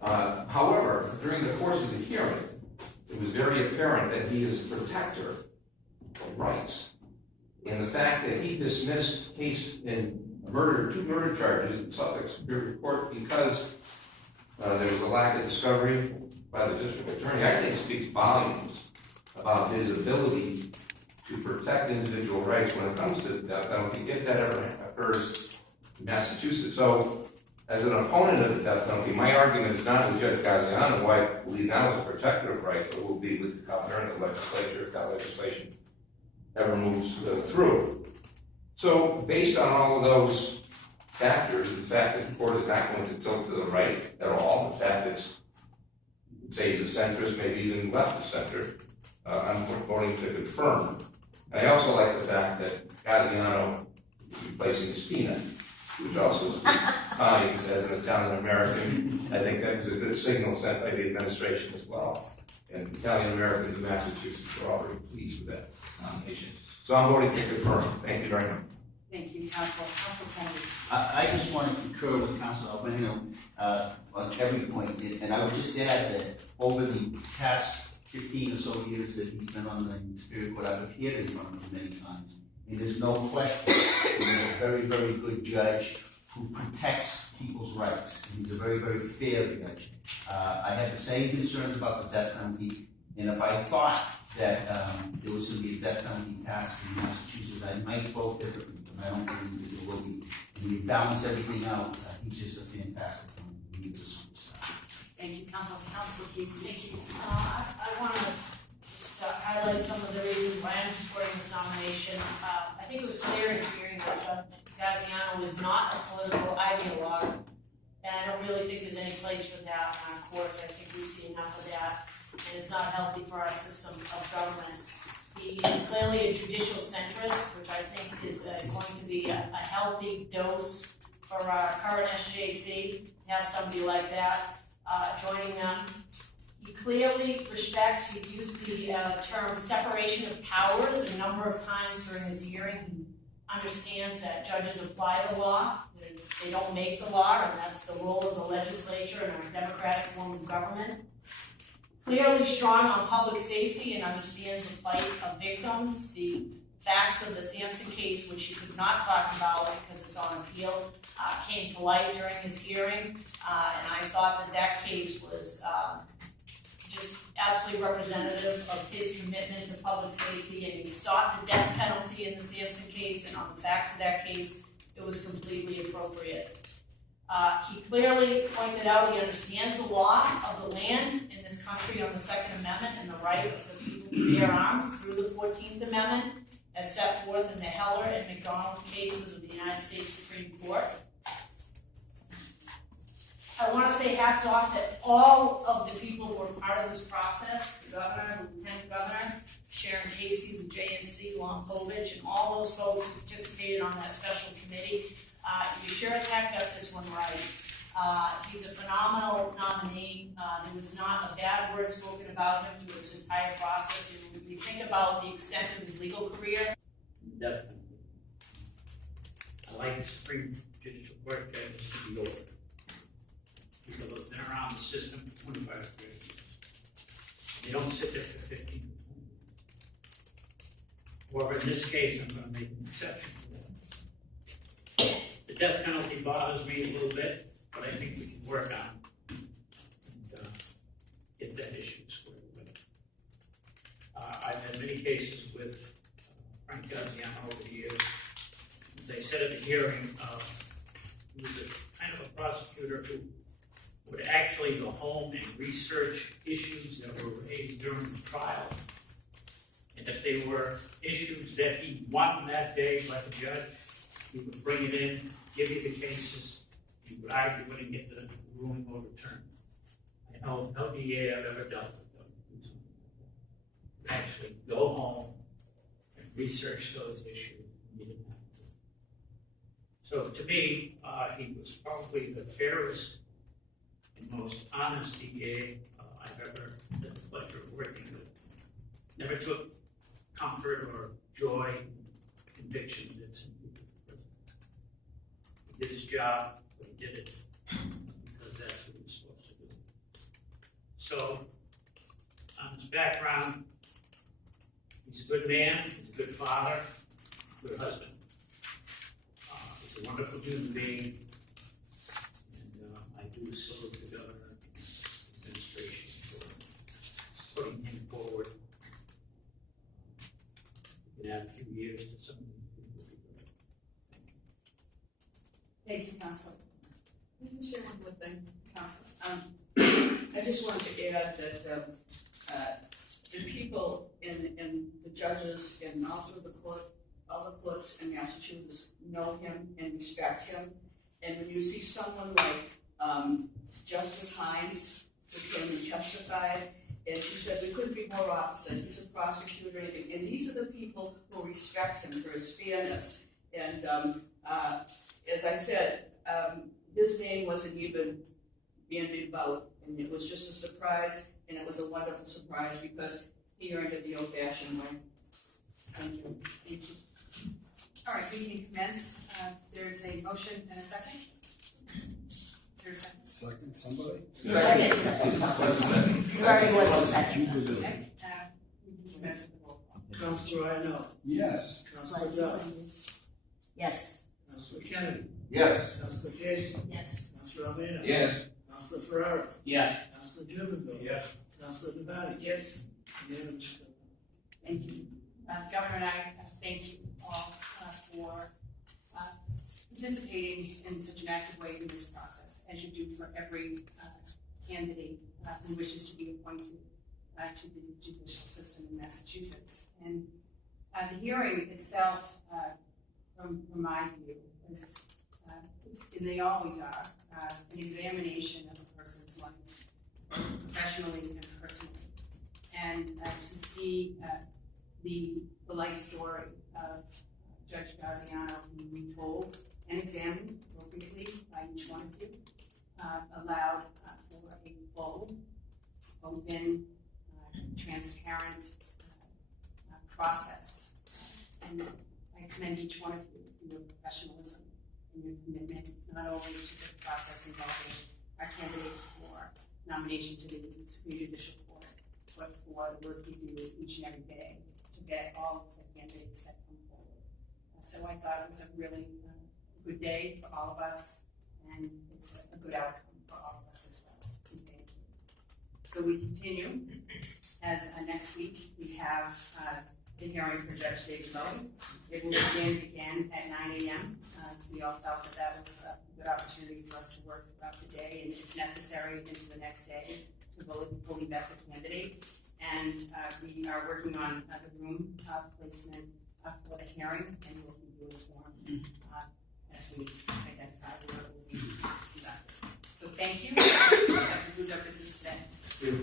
However, during the course of the hearing, it was very apparent that he is a protector of rights. And the fact that he dismissed case in two murder charges in Suffolk Superior Court because there was a lack of discovery by the district attorney, I think speaks volumes about his ability to protect individual rights when it comes to the death penalty, if that ever occurs in Massachusetts. So, as an opponent of the death penalty, my argument is not with Judge Gaziano, who I believe now is a protector of rights, but will be with the governor and the legislature if that legislation ever moves through. So, based on all of those factors, the fact that the court is not going to tilt to the right at all, the fact it's, say he's a centrist, maybe even left of center, I'm voting to confirm. And I also like the fact that Gaziano is replacing Spina, which also speaks volumes as an Italian American. I think that was a good signal sent by the administration as well. And Italian Americans in Massachusetts are already pleased with that nomination. So I'm voting to confirm. Thank you very much. Thank you, Counsel. Counsel Kennedy. I just want to concur with Counsel Albano on every point, and I would just add that over the past 15 or so years that he's been on the Superior Court, I've appeared in front of him many times, and there's no question he's a very, very good judge who protects people's rights. And he's a very, very fair judge. I have the same concerns about the death penalty, and if I thought that there was going to be a death penalty passed in Massachusetts, I might vote differently, but I don't believe that there will be. When you balance everything out, he's just a fantastic one. He needs a superstar. Thank you, Counsel. Counsel Casey. Thank you. I want to just highlight some of the reasons why I'm supporting this nomination. I think it was clear in this hearing that Judge Gaziano is not a political ideologue, and I don't really think there's any place for that in our courts. I think we see enough of that, and it's not healthy for our system of government. He is clearly a judicial centrist, which I think is going to be a healthy dose for our current SJC, to have somebody like that joining them. He clearly respects, he used the term separation of powers a number of times during his hearing. He understands that judges apply the law, they don't make the law, and that's the role of the legislature in our democratic form of government. Clearly strong on public safety and understands the plight of victims. The facts of the Sampson case, which he could not talk about because it's on appeal, came to light during his hearing, and I thought that case was just absolutely representative of his commitment to public safety, and he sought the death penalty in the Sampson case, and on the facts of that case, it was completely appropriate. He clearly pointed out he understands the law of the land in this country on the Second Amendment and the right of the people to bear arms through the 14th Amendment as set forth in the Heller and McDonald cases of the United States Supreme Court. I want to say hats off to all of the people who were part of this process, the governor, the lieutenant governor, Sharon Casey, the JNC, Lon Povich, and all those folks who participated on that special committee. You sure as heck got this one right. He's a phenomenal nominee. There was not a bad word spoken about him through this entire process. When we think about the extent of his legal career. Definitely. I like the Supreme Judicial Court judges to be over. People who have been around the system for 25 or 30 years. They don't sit there for 15 or 20. However, in this case, I'm going to make an exception for that. The death penalty bothers me a little bit, but I think we can work on it and get that issue squared away. I've had many cases with Frank Gaziano over the years. As I said at the hearing, he was a kind of a prosecutor who would actually go home and research issues that were raised during the trial. And if they were issues that he won that day by the judge, he would bring it in, give you the cases, he would argue it and get the ruling overturned. I know of no DA I've ever dealt with would do something like that. Would actually go home and research those issues. He didn't have to. So to me, he was probably the fairest and most honest DA I've ever had the pleasure of working with. Never took comfort or joy in convictions that some people in prison. He did his job, but he did it because that's what he was supposed to do. So, on his background, he's a good man, he's a good father, good husband. He's a wonderful human being, and I do salute the governor and administration for putting him forward. We can add a few years to some of these people. Thank you, Council. Let me share one more thing. Council. I just wanted to add that the people and the judges and all through the court, all the courts in Massachusetts know him and respect him. And when you see someone like Justice Hines, who came and testified, and she said we couldn't be more opposite. He's a prosecutor, and these are the people who respect him for his fairness. And as I said, his name wasn't even bandied about, and it was just a surprise, and it was a wonderful surprise because he earned it the old-fashioned way. Thank you. Thank you. All right, we can commence. There's a motion and a second. Is there a second? Second, somebody? There already was a second. Okay, we can commence with the roll call. Councilor Ino. Yes. Councilor Duff. Yes. Councilor Kennedy. Yes. Councilor Casey. Yes. Councilor Almeida. Yes. Councilor Ferrara. Yes. Councilor Jubinville. Yes. Councilor Devine. Yes. Unanimous. Thank you. Governor and I thank you all for participating in such an active way in this process, as you do for every candidate who wishes to be appointed to the judicial system in Massachusetts. And the hearing itself, from my view, is, and they always are, an examination of a person's life, professionally and personally. And to see the life story of Judge Graziano being retold and examined appropriately by each one of you allowed for a full, open, transparent process. And I commend each one of you for your professionalism and your commitment, not only to the process involving our candidates for nomination to the Supreme Judicial Court, but for the work you do each and every day to get all of the candidates that come forward. So I thought it was a really good day for all of us, and it's a good outcome for all of us as well. And thank you. So we continue. As next week, we have the hearing for Judge David Lowe. It will begin again at 9 a.m. We all felt that that was a good opportunity for us to work throughout the day, and if necessary, into the next day to fully vet the candidate. And we are working on the room placement for the hearing, and we'll keep you informed as we identify where it will be conducted. So thank you. That concludes our business today. Thank you.